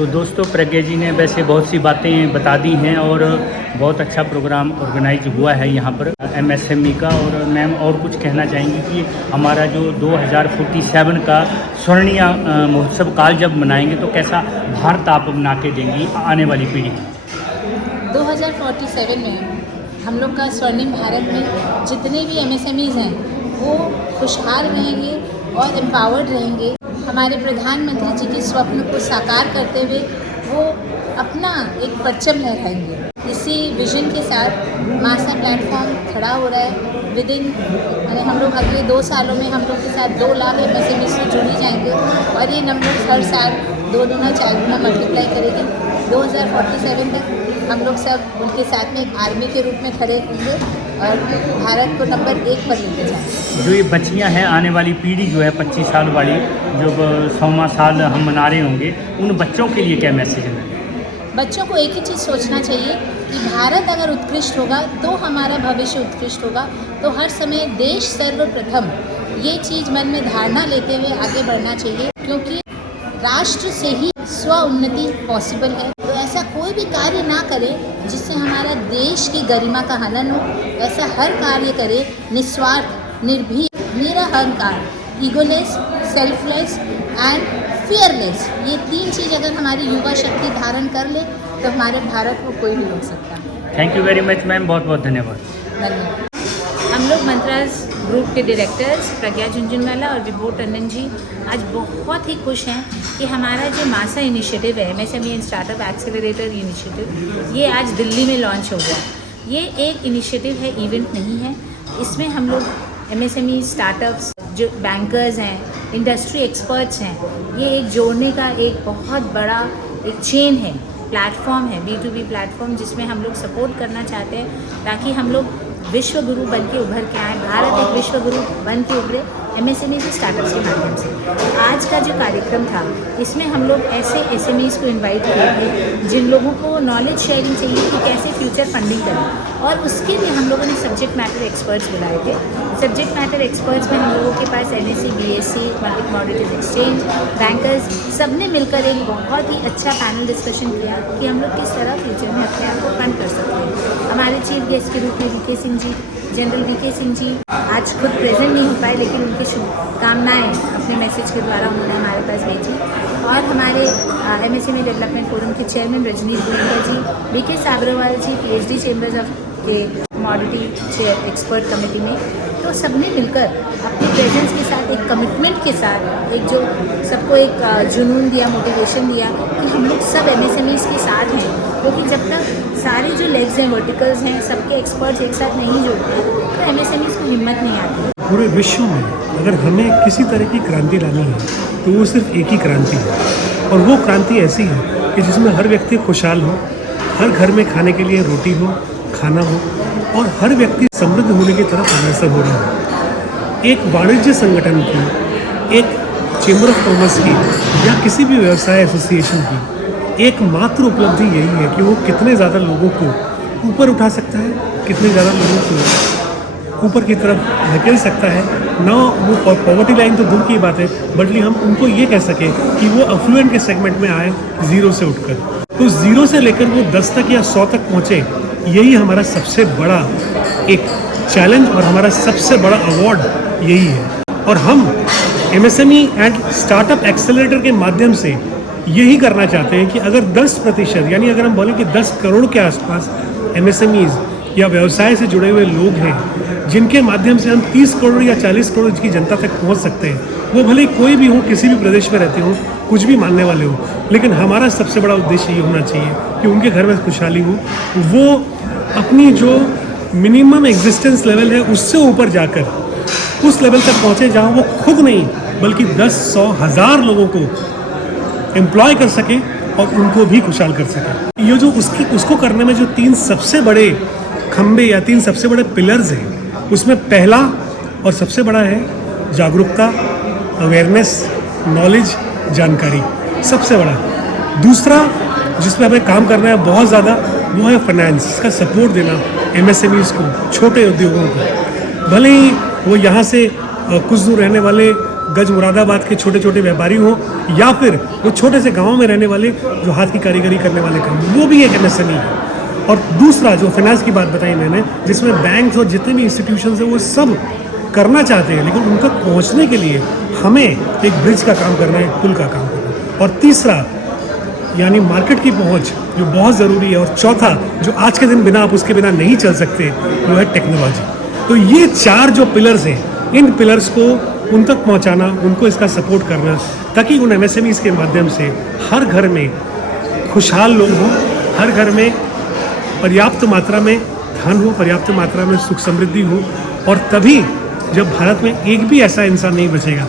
तो दोस्तों प्रज्ञा जी ने वैसे बहुत सी बातें बता दी हैं और बहुत अच्छा प्रोग्राम ऑर्गेनाइज हुआ है यहाँ पर एमएसएमई का। और मैम और कुछ कहना चाहेंगी कि हमारा जो 2047 का स्वर्णिम महोत्सव काल जब मनाएंगे तो कैसा भारत आप बना के देंगी आने वाली पीढ़ी को? 2047 में हम लोग का स्वर्णिम भारत में जितने भी एमएसएमईज़ हैं वो खुशहाल रहेंगे और एम्पावर्ड रहेंगे। हमारे प्रधानमंत्री जी के स्वप्न को साकार करते हुए वो अपना एक परचम लहराएंगे। इसी विजन के साथ मासा प्लेटफॉर्म खड़ा हो रहा है। विदिन यानी हम लोग अगले 2 सालों में हम लोग के साथ 2 लाख एमएसएमई से जुड़ी जाएंगे और ये नंबर हर साल 2 गुना 4 गुना मल्टीप्लाई करेगी। 2047 तक हम लोग सब उनके साथ में एक आर्मी के रूप में खड़े होंगे और भारत को नंबर 1 पर लेके जाएंगे। जो ये बच्चियां हैं आने वाली पीढ़ी जो है 25 साल वाली, जो 100वां साल हम मना रहे होंगे, उन बच्चों के लिए क्या मैसेज है? बच्चों को एक ही चीज़ सोचना चाहिए कि भारत अगर उत्कृष्ट होगा तो हमारा भविष्य उत्कृष्ट होगा। तो हर समय देश सर्वप्रथम ये चीज़ मन में धारणा लेते हुए आगे बढ़ना चाहिए, क्योंकि राष्ट्र से ही स्व उन्नति पॉसिबल है। तो ऐसा कोई भी कार्य ना करे जिससे हमारा देश की गरिमा का हनन हो। ऐसा हर कार्य करे निस्वार्थ, निर्भीक, निरहंकार, ईगोलेस, सेल्फलेस एंड फियरलेस। ये 3 चीज़ अगर हमारी युवा शक्ति धारण कर ले तो हमारे भारत को कोई नहीं रोक सकता। Thank you very much ma'am, बहुत बहुत धन्यवाद। धन्यवाद। हम लोग मंत्रास ग्रुप के डायरेक्टर्स प्रज्ञा झुंझुनवाला और विभोर टंडन जी आज बहुत ही खुश हैं कि हमारा जो मासा इनिशिएटिव है, MSME and startup accelerator initiative, ये आज दिल्ली में लॉन्च हो गया। ये एक इनिशिएटिव है, इवेंट नहीं है। इसमें हम लोग एमएसएमई स्टार्टअप्स, जो बैंकर्स हैं, इंडस्ट्री एक्सपर्ट्स हैं, ये एक जोड़ने का एक बहुत बड़ा एक चेन है, प्लेटफॉर्म है, B2B प्लेटफॉर्म, जिसमें हम लोग सपोर्ट करना चाहते हैं ताकि हम लोग विश्व गुरु बन के उभर के आए। भारत एक विश्व गुरु बन के उभरे एमएसएमई से स्टार्टअप्स के माध्यम से। आज का जो कार्यक्रम था इसमें हम लोग ऐसे एसएमईज़ को इनवाइट किए थे जिन लोगों को नॉलेज शेयरिंग चाहिए कि कैसे फ्यूचर फंडिंग करें, और उसके लिए हम लोगों ने सब्जेक्ट मैटर एक्सपर्ट्स बुलाए थे। सब्जेक्ट मैटर एक्सपर्ट्स में हम लोगों के पास NSE, BSE, multi commodities exchange, bankers, सब ने मिलकर एक बहुत ही अच्छा पैनल डिस्कशन किया कि हम लोग किस तरह फ्यूचर में अपने आप को फंड कर सकते हैं। हमारे चीफ गेस्ट के रूप में VK Singh ji, general VK Singh ji आज खुद प्रेजेंट नहीं हो पाए, लेकिन उनकी शुभकामनाएँ अपने मैसेज के द्वारा उन्होंने हमारे पास भेजी। और हमारे MSME डेवलपमेंट फोरम के chairman Rajneesh Goenka ji, BK Sabarwal ji, PhD chambers of के कमोडिटी चेयर एक्सपर्ट कमेटी में, तो सबने मिलकर अपने प्रेजेंस के साथ, एक कमिटमेंट के साथ, एक जो सबको एक जुनून दिया, मोटिवेशन दिया कि हम लोग सब MSMEs के साथ हैं। क्योंकि जब तक सारे जो लेग्स हैं, वर्टिकल्स हैं, सबके एक्सपर्ट्स एक साथ नहीं जुड़ते तो MSMEs को हिम्मत नहीं आती। पूरे विश्व में अगर हमें किसी तरह की क्रांति लानी है तो वो सिर्फ एक ही क्रांति है, और वो क्रांति ऐसी है कि जिसमें हर व्यक्ति खुशहाल हो, हर घर में खाने के लिए रोटी हो, खाना हो, और हर व्यक्ति समृद्ध होने की तरफ अग्रसर हो रहा हो। एक वाणिज्य संगठन की, एक चेंबर ऑफ कॉमर्स की या किसी भी व्यवसाय एसोसिएशन की एकमात्र उपलब्धि यही है कि वो कितने ज़्यादा लोगों को ऊपर उठा सकता है, कितने ज़्यादा लोगों को ऊपर की तरफ धकेल सकता है। ना वो पॉवर्टी लाइन तो दूर की बात है, बल्कि हम उनको ये कह सकें कि वो अफ्लुएंट के सेगमेंट में आए ज़ीरो से उठकर, तो ज़ीरो से लेकर वो 10 तक या 100 तक पहुँचे। यही हमारा सबसे बड़ा एक चैलेंज और हमारा सबसे बड़ा अवार्ड यही है। और हम MSME एंड स्टार्टअप एक्सेलरेटर के माध्यम से यही करना चाहते हैं कि अगर 10% यानी अगर हम बोलें कि 10 करोड़ के आसपास MSMEs या व्यवसाय से जुड़े हुए लोग हैं, जिनके माध्यम से हम 30 करोड़ या 40 करोड़ की जनता तक पहुंच सकते हैं, वो भले कोई भी हो, किसी भी प्रदेश में रहते हो, कुछ भी मानने वाले हो, लेकिन हमारा सबसे बड़ा उद्देश्य ये होना चाहिए कि उनके घर में खुशहाली हो, वो अपनी जो मिनिमम एग्जिस्टेंस लेवल है उससे ऊपर जाकर उस लेवल तक पहुँचे जहाँ वो खुद नहीं बल्कि 10, 100, 1000 लोगों को एम्प्लॉय कर सके और उनको भी खुशहाल कर सके। ये जो उसको करने में जो 3 सबसे बड़े खंबे या 3 सबसे बड़े पिलर्स हैं, उसमें पहला और सबसे बड़ा है जागरूकता, अवेयरनेस, नॉलेज, जानकारी, सबसे बड़ा। दूसरा जिसमें हमें काम करना है बहुत ज़्यादा, वो है फाइनेंस का सपोर्ट देना MSMEs को, छोटे उद्योगों को। भले ही वो यहाँ से कुछ दूर रहने वाले गज मुरादाबाद के छोटे छोटे व्यापारी हों या फिर वो छोटे से गाँव में रहने वाले जो हाथ की कारीगरी करने वाले काम, वो भी एक MSME है। और दूसरा जो फाइनेंस की बात बताई मैंने, जिसमें बैंक्स और जितने भी इंस्टीट्यूशंस हैं वो सब करना चाहते हैं, लेकिन उन तक पहुंचने के लिए हमें एक ब्रिज का काम करना है, एक पुल का काम करना है। और तीसरा यानी मार्केट की पहुंच जो बहुत ज़रूरी है। और चौथा जो आज के दिन बिना आप उसके बिना नहीं चल सकते, वो है टेक्नोलॉजी। तो ये 4 जो पिलर्स हैं, इन पिलर्स को उन तक पहुंचाना, उनको इसका सपोर्ट करना, ताकि उन MSMEs के माध्यम से हर घर में खुशहाल लोग हों, हर घर में पर्याप्त मात्रा में धन हो, पर्याप्त मात्रा में सुख समृद्धि हो। और तभी जब भारत में एक भी ऐसा इंसान नहीं बचेगा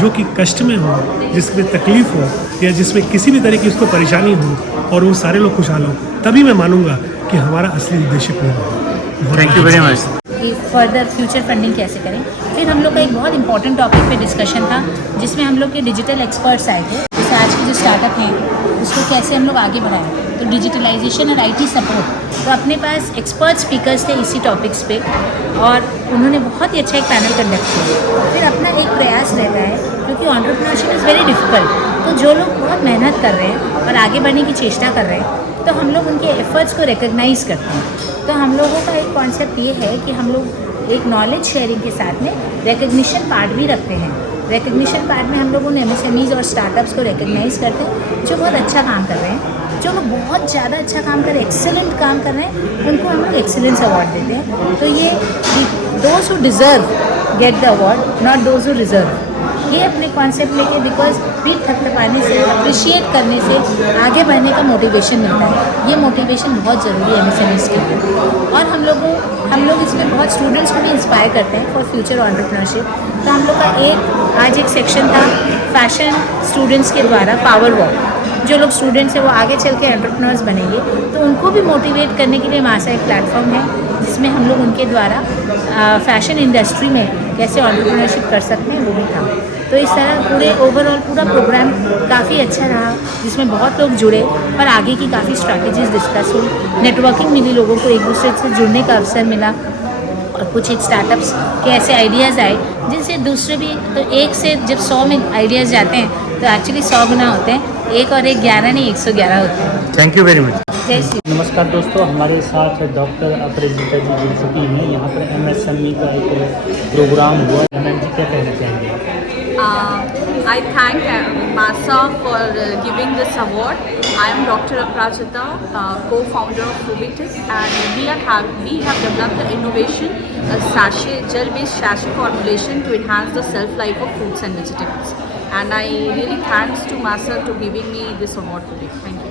जो कि कष्ट में हो, जिसमें तकलीफ हो या जिसमें किसी भी तरह की उसको परेशानी हो, और वो सारे लोग खुशहाल हों, तभी मैं मानूंगा कि हमारा असली उद्देश्य पूर्ण होगा। Thank you very much. कि फर्दर फ्यूचर फंडिंग कैसे करें। फिर हम लोग का एक बहुत इंपॉर्टेंट टॉपिक पे डिस्कशन था, जिसमें हम लोग के डिजिटल एक्सपर्ट्स आए थे। जैसे आज के जो स्टार्टअप हैं उसको कैसे हम लोग आगे बढ़ाएं, तो डिजिटलाइजेशन और IT सपोर्ट। तो अपने पास एक्सपर्ट स्पीकर्स थे इसी टॉपिक्स पे, और उन्होंने बहुत ही अच्छा एक पैनल कंडक्ट किया। फिर अपना एक प्रयास रहता है, क्योंकि एंटरप्रेन्योरशिप इज़ वेरी डिफ़िकल्ट, तो जो लोग बहुत मेहनत कर रहे हैं और आगे बढ़ने की चेष्टा कर रहे हैं, तो हम लोग उनके एफर्ट्स को रिकग्नाइज़ करते हैं। तो हम लोगों का एक कॉन्सेप्ट ये है कि हम लोग एक नॉलेज शेयरिंग के साथ में रिकग्निशन पार्ट भी रखते हैं। रिकग्निशन पार्ट में हम लोग उन MSMEs और स्टार्टअप्स को रिकग्नाइज़ करते हैं जो बहुत अच्छा काम कर रहे हैं। जो लोग बहुत ज़्यादा अच्छा काम कर रहे हैं, एक्सेलेंट काम कर रहे हैं, उनको हम लोग एक्सेलेंस अवार्ड देते हैं। तो ये those who deserve get the award, not those who reserve. ये अपने कॉन्सेप्ट लेके, बिकॉज पीठ थपथपाने से, अप्रिशिएट करने से आगे बढ़ने का मोटिवेशन मिलता है। ये मोटिवेशन बहुत ज़रूरी है MSMEs के लिए। और हम लोग इसमें बहुत स्टूडेंट्स को भी इंस्पायर करते हैं फॉर फ्यूचर एंटरप्रेन्योरशिप। तो हम लोग का आज एक सेक्शन था फैशन स्टूडेंट्स के द्वारा पावर वॉक। जो लोग स्टूडेंट्स हैं वो आगे चल के एंटरप्रेन्योर्स बनेंगे, तो उनको भी मोटिवेट करने के लिए मासा एक प्लेटफॉर्म है, जिसमें हम लोग उनके द्वारा फैशन इंडस्ट्री में कैसे एंटरप्रेन्योरशिप कर सकते हैं वो भी था। तो इस तरह पूरे ओवरऑल पूरा प्रोग्राम काफ़ी अच्छा रहा, जिसमें बहुत लोग जुड़े और आगे की काफ़ी स्ट्रैटेजीज डिस्कस हुई, नेटवर्किंग मिली, लोगों को एक दूसरे से जुड़ने का अवसर मिला, और कुछ एक स्टार्टअप्स के ऐसे आइडियाज़ आए जिनसे दूसरे भी। तो एक से जब 100 में आइडियाज़ जाते हैं तो एक्चुअली 100 गुना होते हैं, 1 और 1 11 नहीं, 111 होते हैं। Thank you very much. जय श्री। नमस्कार दोस्तों, हमारे साथ डॉक्टर अपराजिता जी जुड़ चुकी हैं। यहाँ पर MSME का एक प्रोग्राम हुआ, मैम जी क्या कहना चाहेंगे? I thank MASA for giving this award. I am Dr. Aprajita, co-founder of Rubitic, and we have developed the innovation gel-based sachet formulation to enhance the shelf life of fruits and vegetables. And I really thanks to MASA to giving me this award today. Thank you.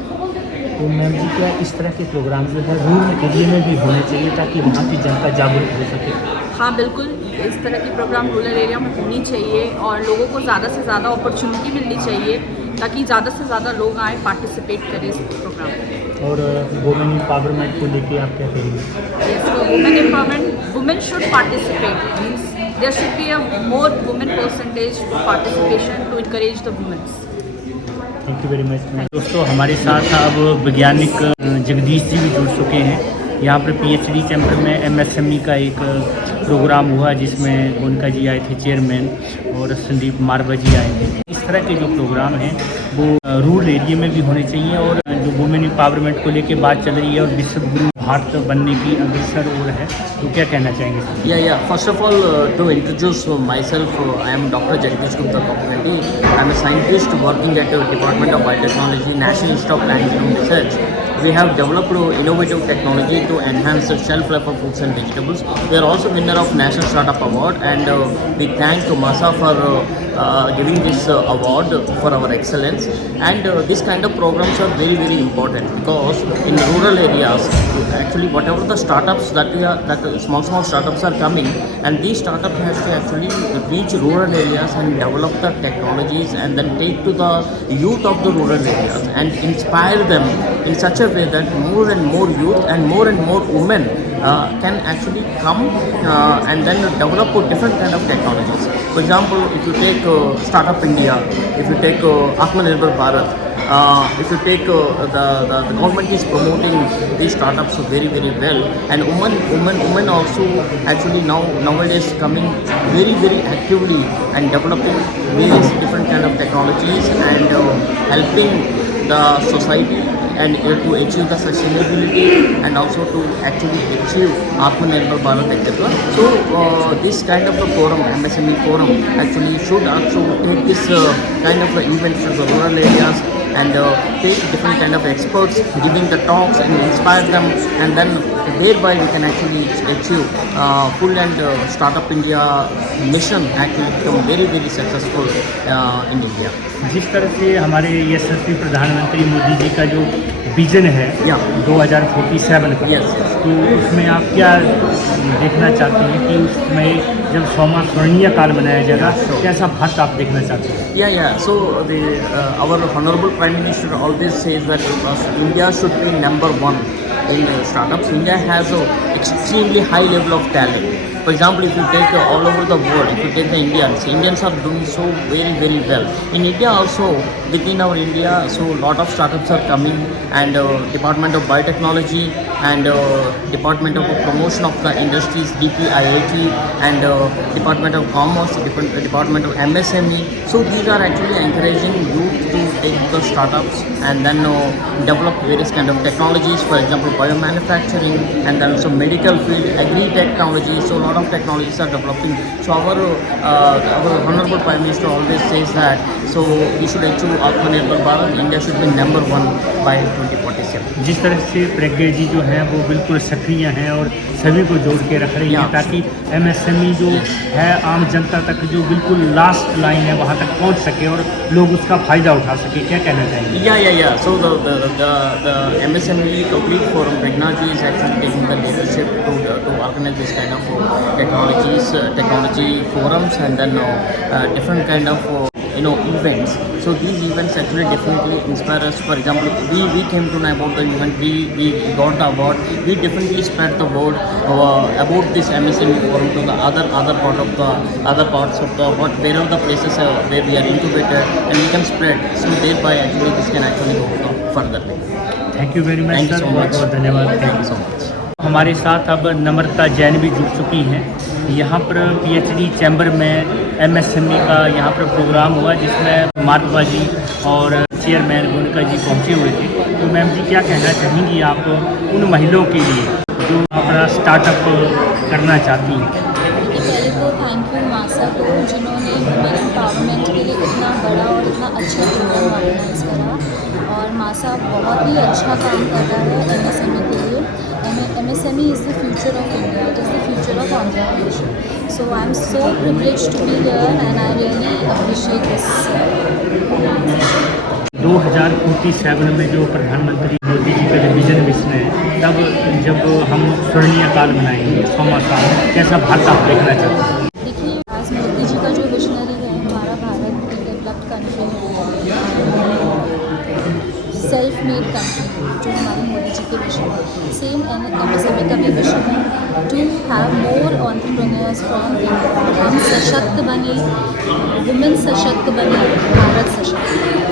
तो ma'am जी क्या इस तरह के programme जो है rural area में भी होने चाहिए ताकि वहाँ की जनता जागरूक हो सके? हाँ बिल्कुल, इस तरह की प्रोग्राम रूरल एरिया में होनी चाहिए और लोगों को ज़्यादा से ज़्यादा अपॉर्चुनिटी मिलनी चाहिए ताकि ज़्यादा से ज़्यादा लोग आए, पार्टिसिपेट करें इस प्रोग्राम में। और वुमेन एम्पावरमेंट को लेके आप क्या कहेंगे? Yes, for women empowerment, women should participate. Means there should be a more women percentage participation to encourage the women. Thank you very much. दोस्तों हमारे साथ अब वैज्ञानिक जगदीश जी भी जुड़ चुके हैं। यहाँ पर PhD चैम्बर में MSME का एक प्रोग्राम हुआ, जिसमें गोनका जी आए थे चेयरमैन, और संदीप मारवा जी आए थे। इस तरह के जो प्रोग्राम हैं वो रूरल एरिया में भी होने चाहिए। और जो वुमेन एम्पावरमेंट को लेके बात चल रही है और विश्व गुरु भारत बनने की अग्रसर ओर है, तो क्या कहना चाहेंगे? Yeah. First of all, to introduce myself, I am Dr. Jagdish Gupta Kapurreddy. I am a scientist working at the Department of Biotechnology, National Institute of Plant Genome Research. We have developed innovative technology to enhance the shelf life of fruits and vegetables. We are also winner of National Startup Award, and we thank MASA for giving this award for our excellence. And this kind of programs are very, very important because in rural areas, actually whatever the startups that small startups are coming, and these startups have to actually reach rural areas and develop the technologies and then take to the youth of the rural areas and inspire them in such a way that more and more youth and more women can actually come and then develop different kind of technologies. For example, if you take Startup India, if you take Atmanirbhar Bharat, if you take the government is promoting these startups very well, and women also actually nowadays coming very actively and developing various different kind of technologies and helping the society and to achieve the sustainability and also to actually achieve Atmanirbhar Bharat, etc. So this kind of a forum, MSME forum, actually should also take this kind of events to the rural areas and take different kind of experts giving the talks and inspire them, and then thereby we can actually achieve full and startup India mission actually become very successful in India. जिस तरह से हमारे यशस्वी प्रधानमंत्री मोदी जी का जो vision है Yeah. 2047 का, Yes. तो उसमें आप क्या देखना चाहते हैं कि उसमें जब 100वां स्वर्णीय काल मनाया जाएगा, कैसा भारत आप देखना चाहते हैं? Yeah. So our honorable Prime Minister always says that India should be number one in startups. India has a extremely high level of talent. For example, if you take all over the world, if you take the Indians are doing so very well. In India also, within our India, so lot of startups are coming, and Department of Biotechnology and Department of Promotion of the Industries, DPIIT, and Department of Commerce, Department of MSME. So these are actually encouraging youth to take the startups and then develop various kind of technologies. For example, biomanufacturing, and then also medical field, agri-technology. So a lot of technologies are developing. So our honorable Prime Minister always says that so we should achieve Atmanirbhar Bharat. India should be number one by 2047. जिस तरह से प्रज्ञा जी जो हैं वो बिल्कुल सक्रिय हैं और सभी को जोड़ के रख रही हैं, ताकि MSME जो है आम जनता तक जो बिल्कुल लास्ट लाइन है वहाँ तक पहुँच सके और लोग उसका फ़ायदा उठा सके, क्या कहना चाहेंगे? Yeah. So the MSME complete forum, Pragna ji is actually taking the leadership to organize this kind of technology forums, and then different kind of events. So these events actually definitely inspire us. For example, we came to know about the event, we got the award, we definitely spread the word about this MSME forum to the other parts of the what wherever the places where we are incubated, and we can spread. So thereby actually this can actually go further. Thank you very much Thank you sir, so much. बहुत धन्यवाद। Thank you so much. हमारे साथ अब नम्रता जैन भी जुड़ चुकी हैं। यहाँ पर PhD चैम्बर में MSME का यहाँ पर प्रोग्राम हुआ, जिसमें मार्कवा जी और चेयरमैन गुणका जी पहुँचे हुए थे। तो मैम जी क्या कहना चाहेंगी आप उन महिलाओं के लिए जो अपना स्टार्टअप करना चाहती हैं? पहले तो थैंक यू मासा को, जिन्होंने वुमेन एम्पावरमेंट के लिए इतना बड़ा और इतना अच्छा प्रोग्राम ऑर्गेनाइज करा, और मासा बहुत ही अच्छा काम कर रहा है MSME के लिए। MSME is the future of India. It is the future of entrepreneurship. So I am so privileged to be here, and I really appreciate this. 2047 में जो प्रधानमंत्री मोदी जी का जो विजन मिशन है, तब जब हम स्वर्णीय काल मनाएंगे 100वां साल, कैसा भारत आप देखना चाहते हैं? देखिए, आज मोदी जी का जो विजनरी है, हमारा भारत एक डेवलप्ड कंट्री है, सेल्फ मेड कंट्री, जो हमारे मोदी जी के विजन है। सेम MSME का भी विजन है, to have more entrepreneurs from India. हम सशक्त बने, वुमेन सशक्त बने, भारत सशक्त बने।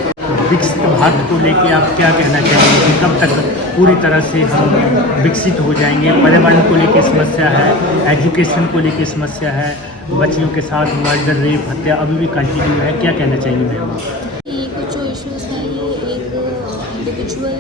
विकसित भारत को लेके आप क्या कहना चाहेंगे कि कब तक पूरी तरह से हम विकसित हो जाएंगे? पर्यावरण को लेके समस्या है, एजुकेशन को लेके समस्या है, बच्चियों के साथ मर्डर, रेप, हत्या अभी भी कंटिन्यू है, क्या कहना चाहेंगे मैम? ये कुछ जो इश्यूज़ हैं, ये एक इंडिविजुअल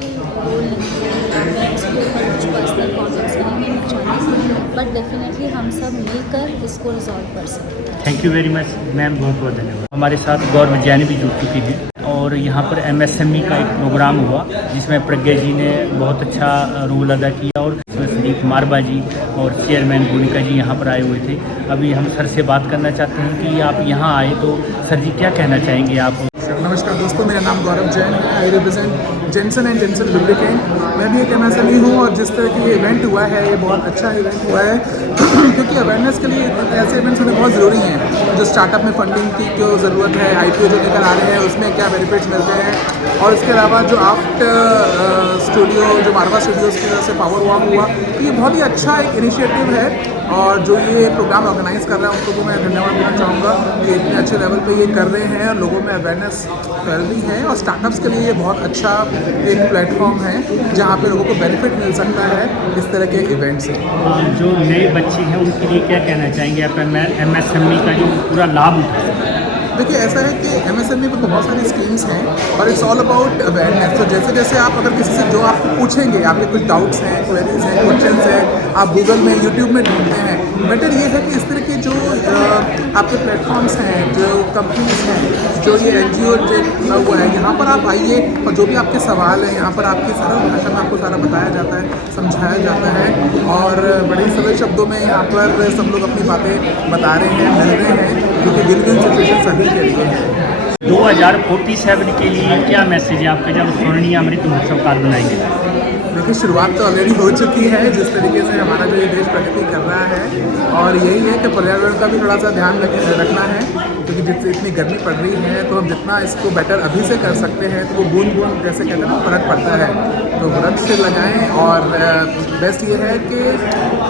रोल नहीं है, इसके ऊपर कुछ पर्सनल प्रॉब्लम्स नहीं है चाहते, बट डेफिनेटली हम सब मिलकर इसको रिजॉल्व कर सकते हैं। Thank you very much ma'am, बहुत बहुत धन्यवाद। हमारे साथ गौरव जैन भी जुड़ चुकी हैं, और यहाँ पर MSME का एक प्रोग्राम हुआ जिसमें प्रज्ञा जी ने बहुत अच्छा रोल अदा किया, और संदीप मारवा जी और चेयरमैन गुणिका जी यहाँ पर आए हुए थे। अभी हम सर से बात करना चाहते हैं कि आप यहाँ आए, तो सर जी क्या कहना चाहेंगे आप? नमस्कार दोस्तों, मेरा नाम गौरव जैन है। I represent Jenson and Jenson lubricant. मैं भी एक MSME हूँ, और जिस तरह की ये इवेंट हुआ है, ये बहुत अच्छा इवेंट हुआ है क्योंकि अवेयरनेस के लिए ऐसे इवेंट्स होने बहुत ज़रूरी हैं। जो स्टार्टअप में फंडिंग की जो ज़रूरत है, IPO जो लेकर आ रहे हैं उसमें क्या बेनिफिट्स मिलते हैं, और इसके अलावा जो आर्ट स्टूडियो जो मारवा स्टूडियोज़ की वजह से पावर वॉक हुआ, तो ये बहुत ही अच्छा एक इनिशिएटिव है। और जो ये प्रोग्राम ऑर्गेनाइज़ कर रहा है उनको भी मैं धन्यवाद देना चाहूँगा कि इतने अच्छे लेवल पे ये कर रहे हैं और लोगों में अवेयरनेस फैल रही है। और स्टार्टअप्स के लिए ये बहुत अच्छा एक प्लेटफॉर्म है जहाँ पे लोगों को बेनिफिट मिल सकता है इस तरह के इवेंट से। जो नए बच्चे हैं उनके लिए क्या कहना चाहेंगे आप MSME का जो पूरा लाभ उठा सकते हैं? देखिए ऐसा है कि MSME में बहुत सारी स्कीम्स हैं और इट्स ऑल अबाउट अवेयरनेस। तो जैसे जैसे आप अगर किसी से जो आपको पूछेंगे, आपके कुछ डाउट्स हैं, क्वेरीज हैं, क्वेश्चंस हैं, आप गूगल में यूट्यूब में ढूंढते हैं। बेटर ये है कि इस तरह के जो आपके प्लेटफॉर्म्स हैं, जो कंपनीज हैं, जो ये NGO जो हुआ है, यहाँ पर आप आइए और जो भी आपके सवाल हैं यहाँ पर आपकी सरल भाषा में आपको सारा बताया जाता है, समझाया जाता है और बड़े सरल शब्दों में यहाँ पर सब लोग अपनी बातें बता रहे हैं, मिल रहे हैं, क्योंकि विन विन सिचुएशन सभी के लिए है। 2047 के लिए क्या मैसेज है आपका जब स्वर्णिम अमृत महोत्सव काल बनाएंगे? देखिए शुरुआत तो ऑलरेडी हो चुकी है जिस तरीके से हमारा जो ये देश प्रगति कर रहा है, और यही है कि पर्यावरण का भी थोड़ा सा ध्यान रखना है, क्योंकि जितनी इतनी गर्मी पड़ रही है तो हम जितना इसको बेटर अभी से कर सकते हैं तो वो बूंद बूंद जैसे कहते हैं ना फर्क पड़ता है, तो वृक्ष से लगाएं। और बेस्ट ये है कि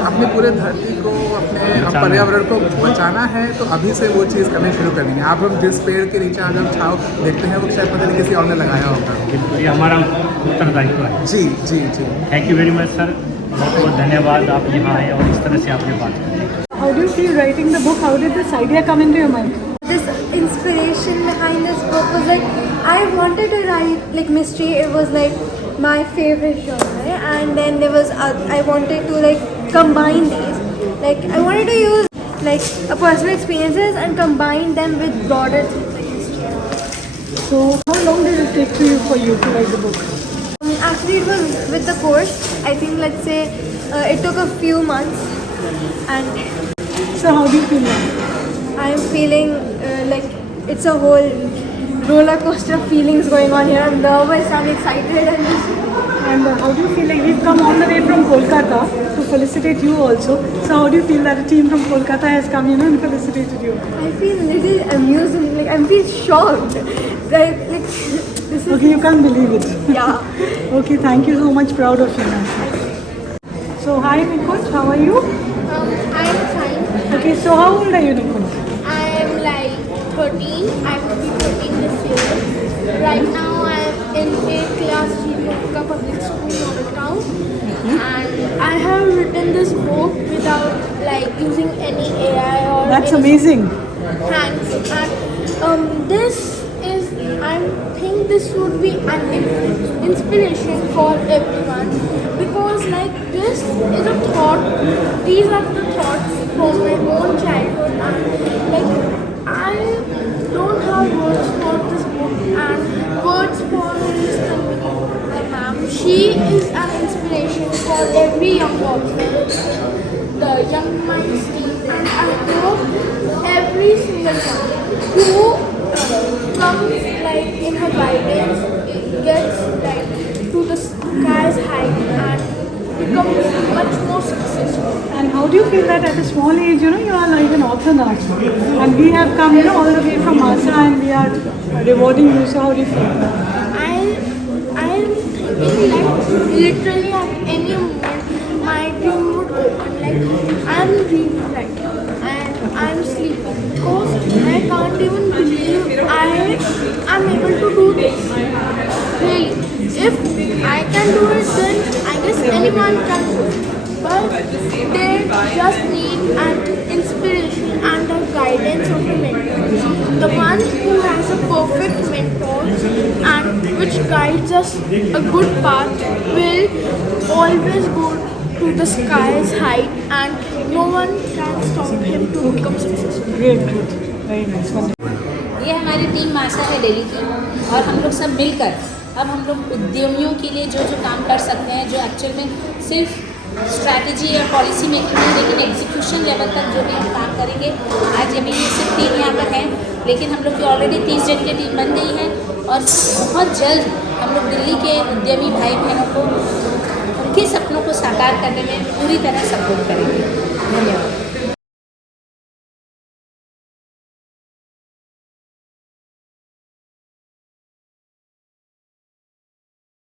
अपने पूरे धरती को, अपने पर्यावरण को बचाना है तो अभी से वो चीज़ करनी शुरू करनी है। आप हम जिस पेड़ के नीचे आज हम छाव देखते हैं वो शायद पता नहीं किसी और ने लगाया होगा। ये हमारा उत्तरदायित्व है। जी जी जी, thank you very much sir, बहुत बहुत धन्यवाद आप यहाँ आए और इस तरह से आपने बात की। How do you feel writing the book? How did this idea come into your mind? This inspiration behind this book was like, I wanted to write like mystery. It was like my favorite genre, and then there was I wanted to like combine these. Like I wanted to use like personal experiences and combine them with broader things like history. So how long did it take for you to write the book? Actually, it was with the course. I think let's say it took a few months, and So how do you feel now? I'm feeling like it's a whole roller coaster of feelings going on here. I'm nervous, I'm excited, And how do you feel? Like we've come all the way from Kolkata to felicitate you also. So how do you feel that a team from Kolkata has come, and felicitated you? I feel a little amused, like I feel shocked. Like this is Okay, you can't believe it. yeah. Okay, thank you so much. Proud of you, Nancy. So hi Nikunj, how are you? I'm fine. Okay, so how old are you, Nikunj? I'm like 13. I will be 13 this year. Right now I'm in 8th class Kolkata Public School, Model Town. And I have written this book without like using any AI or That's any amazing. Thanks. And this is, I think this would be an inspiration for everyone, because like this is a thought, these are the thoughts from my own childhood, and like I don't have words for this book and words for Miss Tanvi ma'am. She is an inspiration for every young author, the Young Minds team, and I hope every single one who comes like in her guidance gets like to the sky's height and becomes much more successful. And how do you feel that at a small age, you are like an author now? And we have come, all the way from Masa, and we are rewarding you. So how do you feel? I'm thinking like literally at any moment my dream would open. Like I'm dreaming right now and I'm sleeping because I can't even believe I am able to do this. Really, if I can do it, then I guess anyone can do it. But they just need an inspiration and a guidance of a mentor. The one who has a perfect mentor and which guides us a good path will always go to the sky's height, and no one can stop him to become successful. Great, good. Very nice. Wonderful. ये हमारी team मासा है दिल्ली की, और हम लोग सब मिलकर अब हम लोग उद्यमियों के लिए जो काम कर सकते हैं, जो एक्चुअल में सिर्फ स्ट्रैटेजी या पॉलिसी मेकिंग नहीं, लेकिन एग्जीक्यूशन लेवल तक जो भी हम काम करेंगे। आज अभी ये सिर्फ टीम यहाँ पर है, लेकिन हम लोग की ऑलरेडी 30 जन की टीम बन गई है, और बहुत जल्द हम लोग दिल्ली के उद्यमी भाई बहनों को उनके सपनों को साकार करने में पूरी तरह सपोर्ट करेंगे। धन्यवाद।